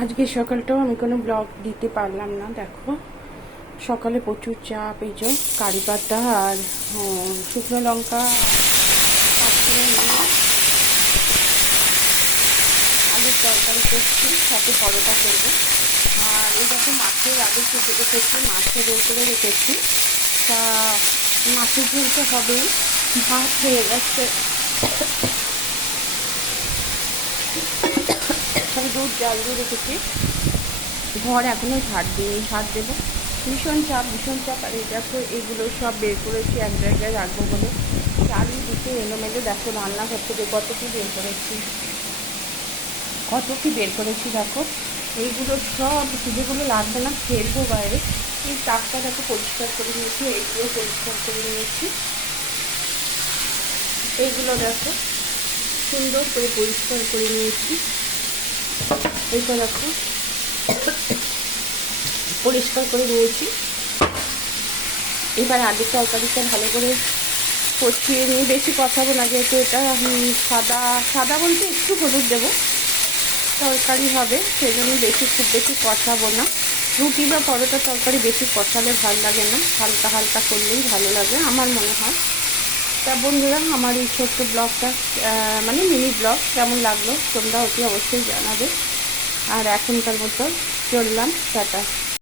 আজকে সকালটাও আমি কোনো ব্লগ দিতে পারলাম না। দেখো সকালে প্রচুর চাপ, এই যে কারি পাতা আর শুকনো লঙ্কা করে নিয়ে আলুর তরকারি করছি, সাথে পরোটা করবো। আর এই দেখো মাছের আগে কেটে রেখেছি, মাছের রোল করে রেখেছি। তা মাছের ঝোল তো হবেই, ভাত হয়ে গেছে। আমি দুধ জাল দিয়ে রেখেছি, ঘর এখনও ঝাড় দিইনি, ঝাড় দেবো। ভীষণ চাপ। আর এই দেখো এগুলো সব বের করেছি এক জায়গায় রাখবো বলে, চারিদিকে এলোমেলো। দেখো রান্নাঘর থেকে কত কী বের করেছি দেখো। এইগুলো সব যেগুলো লাগবে না ফেলবো বাইরে। এই তাকটা দেখো পরিষ্কার করে নিয়েছি, এইগুলো পরিষ্কার করে নিয়েছি। এইগুলো দেখো সুন্দর করে পরিষ্কার করে নিয়েছি। এইটা দেখো পরিষ্কার করে নিয়েছি। এবার আলুর তরকারিটা ভালো করে কষিয়ে নিয়ে, বেশি কষাবো না যেহেতু এটা সাদা বলতে একটু হলুদ দেবো, তরকারি হবে সেই জন্য খুব বেশি কষাবো না। রুটি বা পরোটা তরকারি বেশি কষালে ভালো লাগে না, হালকা হালকা করলেই ভালো লাগে আমার মনে হয়। তা বন্ধুরা, আমার এই ছোট্ট ব্লগটা মানে মিনি ব্লগ কেমন লাগলো তোমরা অতি অবশ্যই জানাবে। আর এখনকার মতো চললাম, টাটা।